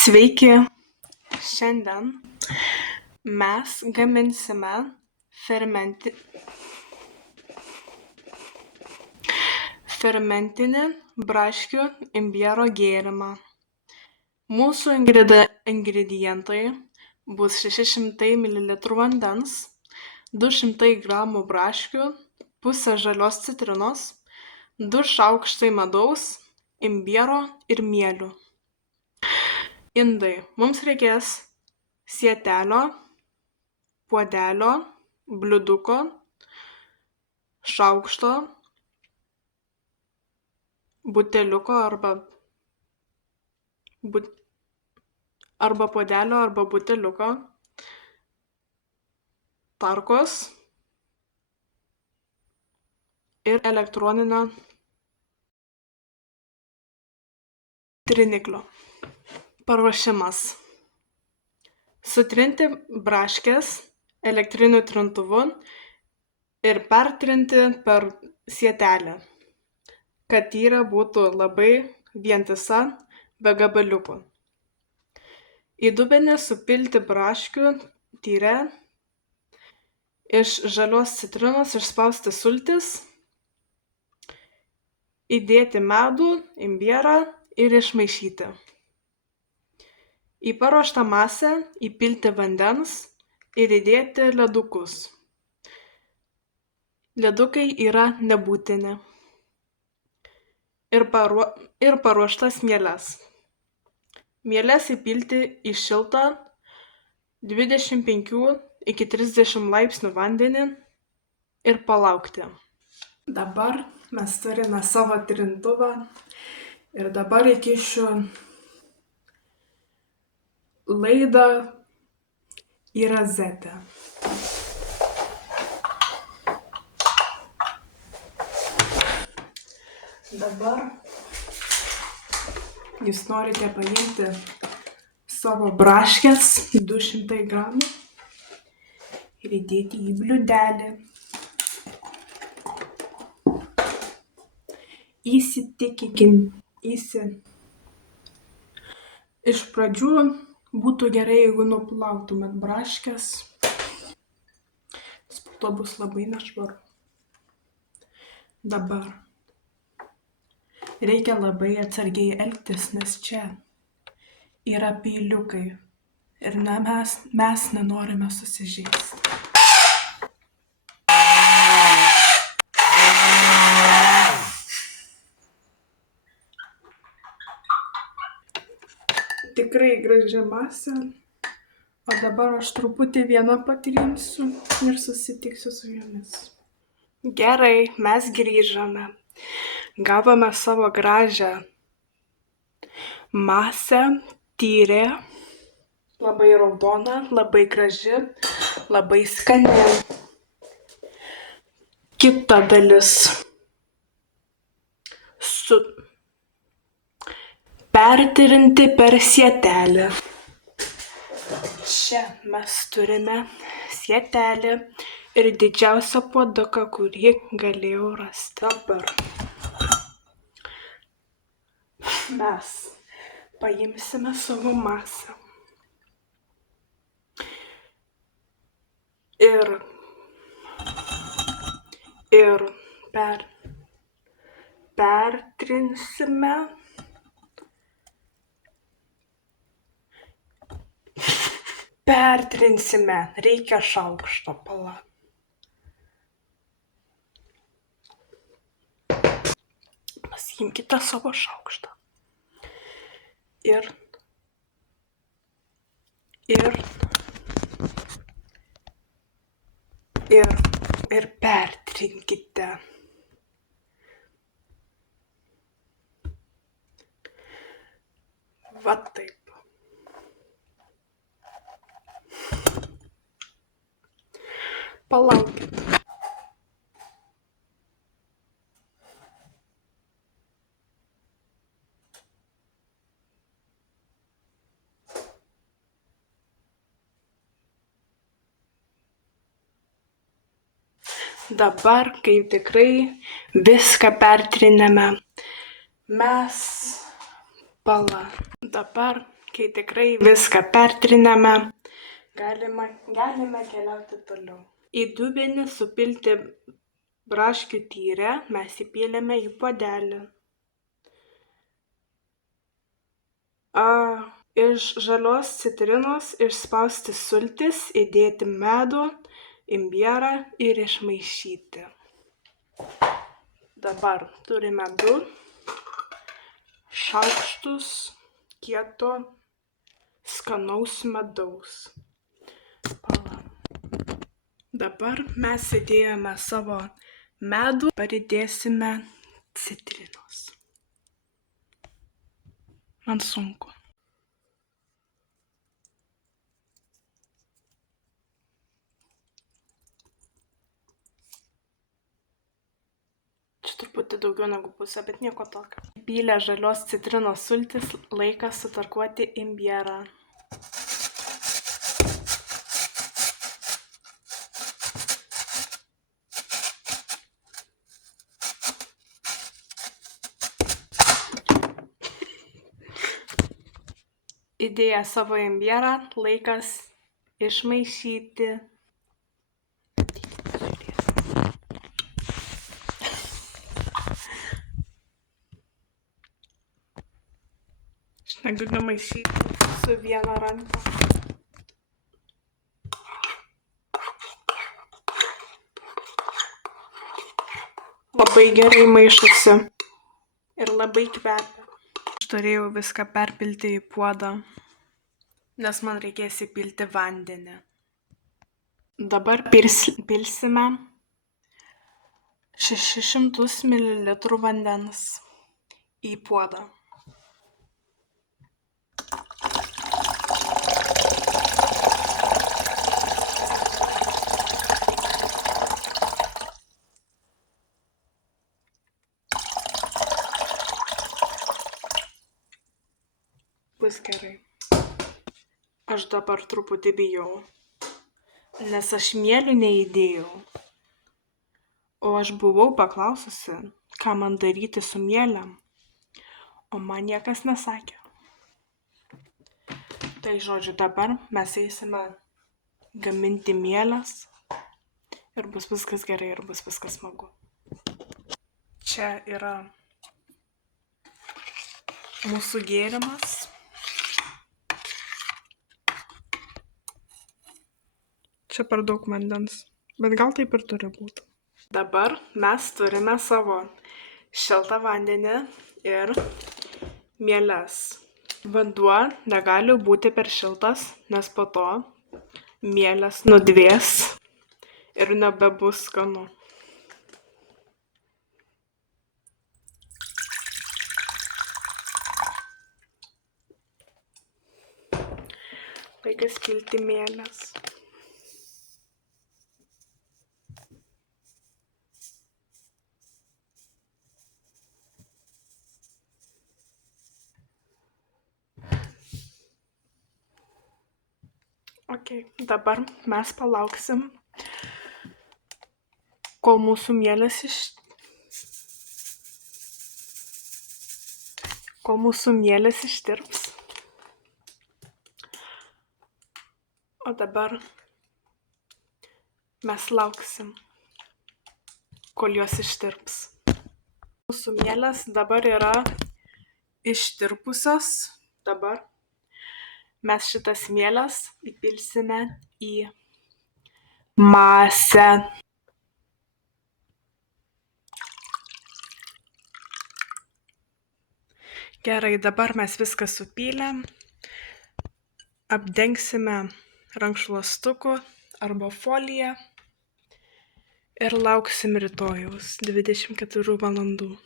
Sveiki! Šiandien mes gaminsime fermentinį braškių imbiero gėrimą. Mūsų ingredientai bus 600 ml vandens, 200 g braškių, pusė žalios citrinos, 2 šaukštai medaus, imbiero ir mielių. Indai. Mums reikės sietelio, puodelio, bliūduko, šaukšto, buteliuko arba puodelio arba buteliuko, tarkos ir elektroninio triniklio. Paruošimas. Sutrinti braškes elektriniu trintuvu ir pertrinti per sietelę, kad tyrė būtų labai vientisa be gabaliukų. Į dubenį supilti braškių tyrę, iš žalios citrinos išspausti sultis, įdėti medų, imbierą ir išmaišyti. Į paruoštą masę įpilti vandens ir įdėti ledukus. Ledukai yra nebūtini. Ir paruoštas mieles. Mieles įpilti į šiltą 25 iki 30 laipsnių vandenį ir palaukti. Dabar mes turime savo trintuvą ir dabar įkišiu laidą į rozetę. Dabar jūs norite paimti savo braškes 200 g ir įdėti į bliūdelį. Iš pradžių būtų gerai, jeigu nuplautumėt braškes, nes po to bus labai nešvaru. Dabar reikia labai atsargiai elgtis, nes čia yra peiliukai ir mes nenorime susižeisti. Tikrai graži masė, o dabar aš truputį viena patrinsiu ir susitiksiu su jumis. Gerai, mes grįžome. Gavome savo gražią masę, tyrė, labai raudona, labai graži, labai skani. Kita dalis pertrinti per sietelę. Čia mes turime sietelę ir didžiausią puoduką, kurį galėjau rasti. Dabar mes paimsime savo masę ir pertrinsime. Reikia šaukšto, pala. Pasiimkite savo šaukštą. Ir pertrinkite. Va taip. Palaukit. Dabar, kai tikrai viską pertrinėme, dabar, Kai tikrai viską pertriname, galime keliauti toliau. Į dubenį supilti braškių tyrę mes įpylėme į puodelį. Iš žalios citrinos išspausti sultis, įdėti medų, imbierą ir išmaišyti. Dabar turime 2 šaukštus kieto skanaus medaus. Dabar mes įdėjome savo medų, dabar įdėsime citrinos. Man sunku. Čia truputį daugiau negu pusę, bet nieko tokio. Įpylę žalios citrinos sultis, laikas sutarkuoti imbierą. Įdėję savo imbierą, laikas išmaišyti. Aš negaliu maišyti su viena ranka. Labai gerai maišosi ir labai kvepia. Turėjau viską perpilti į puodą, nes man reikės įpilti vandenį. Dabar pilsime 600 ml vandens į puodą. Bus gerai. Aš dabar truputį bijau, nes aš mielių neįdėjau. O aš buvau paklaususi, ką man daryti su mieliam, o man niekas nesakė. Tai žodžiu, dabar mes eisime gaminti mieles ir bus viskas gerai ir bus viskas smagu. Čia yra mūsų gėrimas. Čia per daug vandens, bet gal taip ir turi būti. Dabar mes turime savo šiltą vandenį ir mieles. Vanduo negali būti per šiltas, nes po to mielės nudvės ir nebebus skanu. Laikas pilti mieles. Dabar mes palauksim, kol mūsų mielės ištirps. O dabar mes lauksim, kol jos ištirps. Mūsų mielės dabar yra ištirpusios. Dabar mes šitas mieles įpilsime į masę. Gerai, dabar mes viską supylėm. Apdengsime rankšluostuku arba folija ir lauksim rytojaus 24 valandų.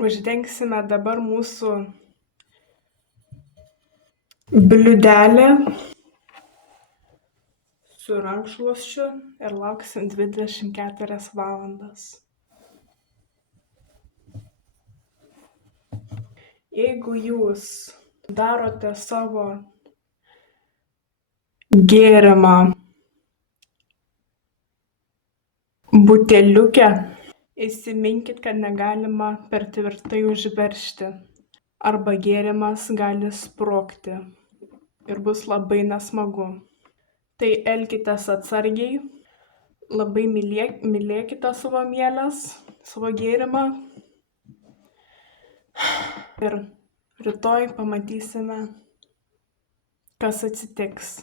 Uždengsime dabar mūsų bliūdelį su rankšluosčiu ir lauksim 24 valandas. Jeigu jūs darote savo gėrimą buteliuke, įsiminkit, kad negalima per tvirtai užveržti. arba gėrimas gali sprogti ir bus labai nesmagu. Tai elkitės atsargiai, labai mylėkite savo mieles, savo gėrimą. Ir rytoj pamatysime, kas atsitiks.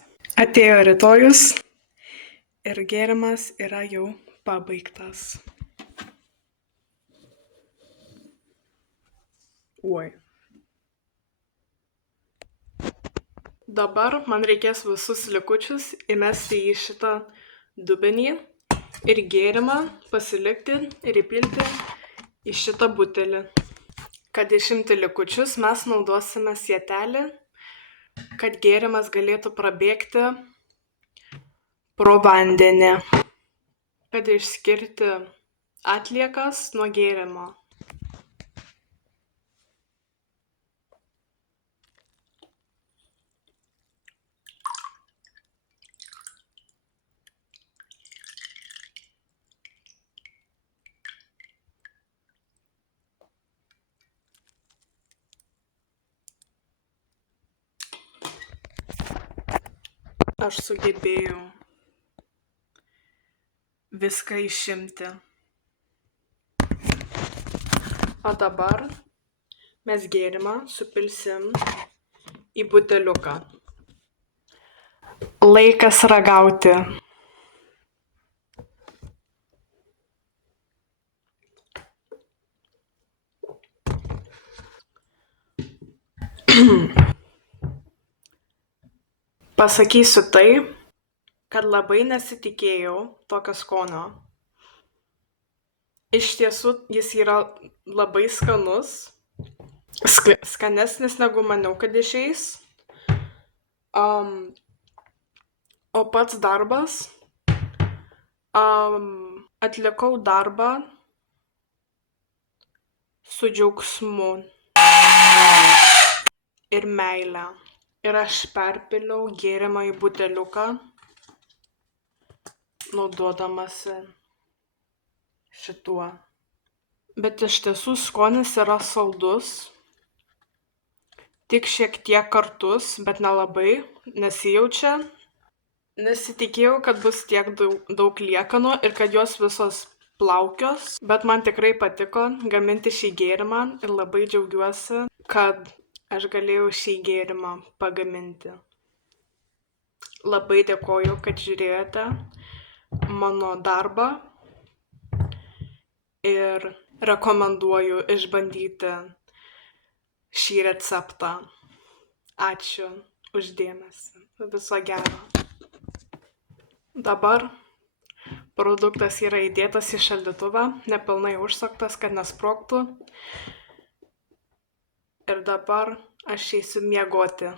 Atėjo rytojus ir gėrimas yra jau pabaigtas. Oi. Dabar man reikės visus likučius įmesti į šitą dubenį ir gėrimą pasilikti ir įpilti į šitą butelį. Kad išimti likučius, mes naudosime sietelį, kad gėrimas galėtų prabėgti pro vandenį, kad išskirti atliekas nuo gėrimo. Aš sugebėjau viską išimti. O dabar mes gėrimą supilsim į buteliuką. Laikas ragauti. Pasakysiu tai, kad labai nesitikėjau tokio skonio. Iš tiesų, jis yra labai skanus, skanesnis negu maniau, kad išeis. O pats darbas, atlikau darbą su džiaugsmu ir meile. Ir aš perpiliau gėrimą į buteliuką, naudodamasi šituo. Bet iš tiesų skonis yra saldus, tik šiek tiek kartus, bet nelabai, nesijaučia. Nesitikėjau, kad bus tiek daug liekanų ir kad jos visos plaukios, bet man tikrai patiko gaminti šį gėrimą ir labai džiaugiuosi, kad aš galėjau šį gėrimą pagaminti. Labai dėkoju, kad žiūrėjote mano darbą ir rekomenduoju išbandyti šį receptą. Ačiū už dėmesį. Viso gero. Dabar produktas yra įdėtas į šaldytuvą, nepilnai užsuktas, kad nesprogtų. Ir dabar aš eisiu miegoti.